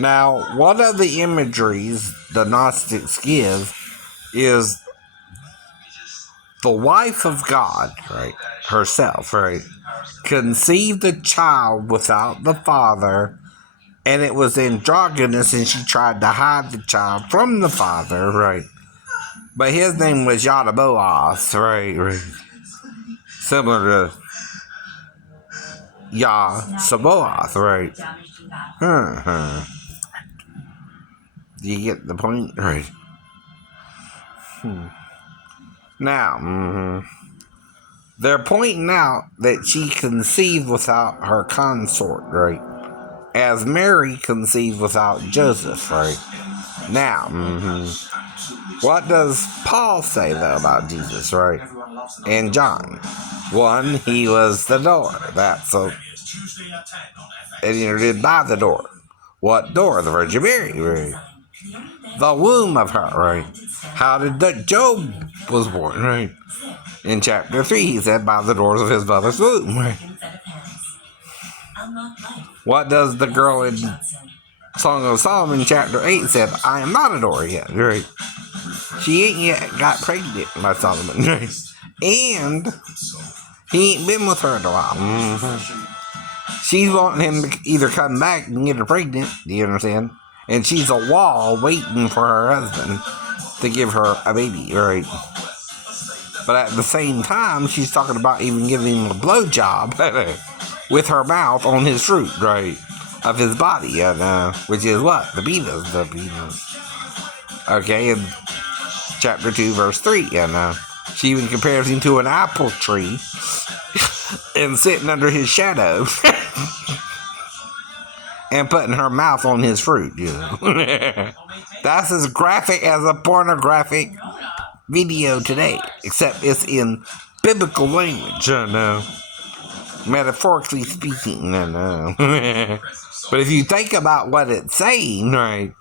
Now, one of the imageries the Gnostics give is the wife of God, right, herself, right, conceived a child without the father, and it was androgynous, and she tried to hide the child from the father, right. But his name was Yadaboath, right? Similar to Sabaoth, right? Do you get the point? Right. Now, they're pointing out that she conceived without her consort, right? As Mary conceived without Joseph, right? Now, what does Paul say, though, about Jesus, right? And John. One, he was the door. That's so. And he entered by the door. What door? The Virgin Mary, right? The womb of her, right? How did Job was born, right? In chapter 3, he said, by the doors of his mother's womb, right? What does the girl in Song of Solomon, chapter 8, said, I am not a door yet, right? She ain't yet got pregnant by Solomon, right? And he ain't been with her in a while. She's wanting him to either come back and get her pregnant, do you understand? And she's a wall waiting for her husband to give her a baby, right? But at the same time, she's talking about even giving him a blowjob with her mouth on his fruit, right? Of his body, which is what? The penis. Okay, in chapter 2, verse 3, she even compares him to an apple tree and sitting under his shadow and putting her mouth on his fruit, you know. That's as graphic as a pornographic video today, except it's in biblical language, metaphorically speaking, But if you think about what it's saying, right,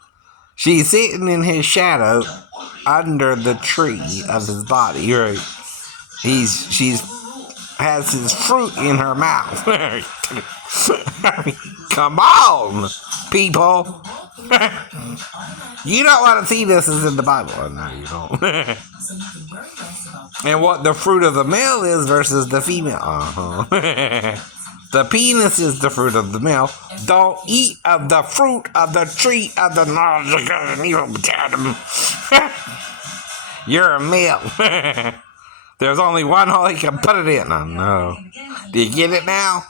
she's sitting in his shadow under the tree of his body, right? She's has his fruit in her mouth. I mean, come on, people. You don't want to see this is in the Bible. No, you don't. And what the fruit of the male is versus the female. The penis is the fruit of the male. Don't eat of the fruit of the tree of the knowledge of good and evil. You're a male. There's only one hole he can put it in. Oh, no. Do you get it now?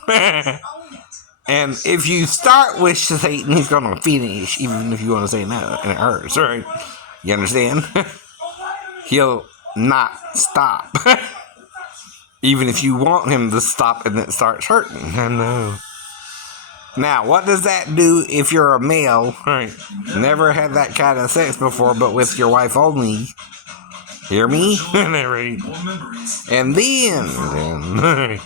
And if you start with Satan, he's going to finish, even if you want to say no, and it hurts, right? You understand? He'll not stop. Even if you want him to stop and it starts hurting. I know. Now, what does that do if you're a male, right? Never had that kind of sex before, but with your wife only. Hear me? And then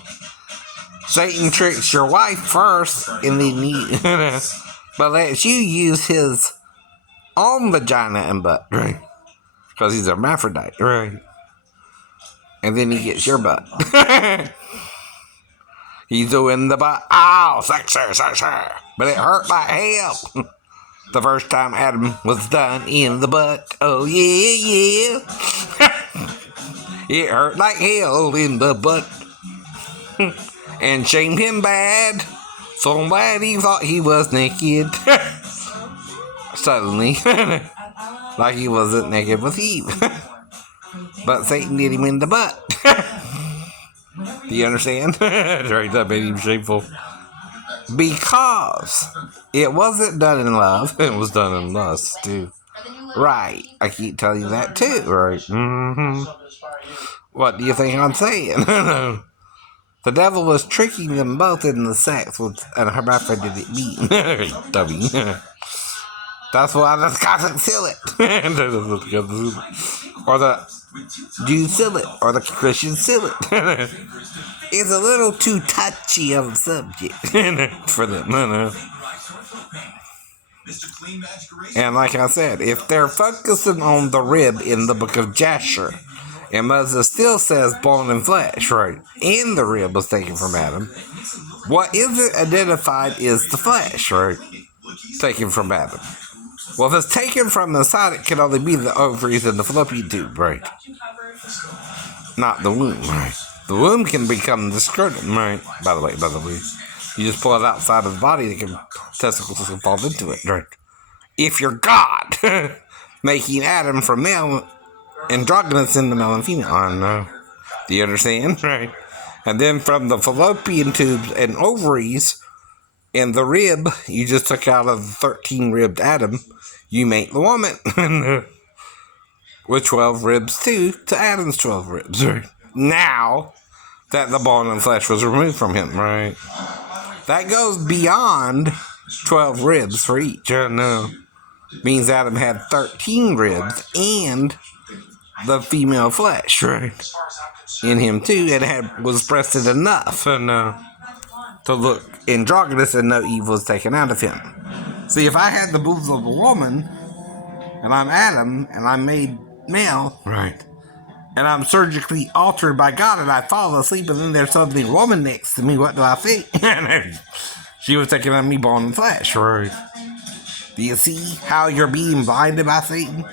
Satan tricks your wife first, and then but lets you use his own vagina and butt, right? Because he's a hermaphrodite, right? And then he gets your butt. He's doing the butt. Ow, sexy. But it hurt like hell. The first time Adam was done in the butt. Oh, yeah. It hurt like hell in the butt. And shamed him bad. So bad he thought he was naked. Suddenly. Like he wasn't naked with Eve. But Satan did him in the butt. Do you understand? Right, that made him shameful. Because it wasn't done in love, it was done in lust too. Right, I keep telling you that too, right? What do you think I'm saying? The devil was tricking them both in the sex with an hermaphrodite being. W. That's why the Catholics seal it. Or the Jews seal it. Or the Christians seal it. It's a little too touchy of a subject for them. And like I said, if they're focusing on the rib in the book of Jasher, and Moses still says bone and flesh, right? And the rib was taken from Adam. What isn't identified is the flesh, right? taken from Adam. Well, if it's taken from the side, it can only be the ovaries and the fallopian tube, right? Not the womb, right? The womb can become the scrotum, right? By the way, you just pull it outside of the body, the testicles can fall into it, right? If you're God, making Adam from male androgynous into male and female, I don't know. Do you understand? Right. And then from the fallopian tubes and ovaries and the rib you just took out of the 13-ribbed Adam, you make the woman. With 12 ribs too, to Adam's 12 ribs, right? Now that the bone and flesh was removed from him, right? That goes beyond 12 ribs for each. I know. Means Adam had 13 ribs and the female flesh, right? In him too, and was breasted enough to look androgynous and no evil was taken out of him. See, if I had the boobs of a woman, and I'm Adam, and I'm made male, right? And I'm surgically altered by God, and I fall asleep, and then there's suddenly a woman next to me, what do I think? She was taking on me bone and flesh, right? Do you see how you're being blinded by Satan?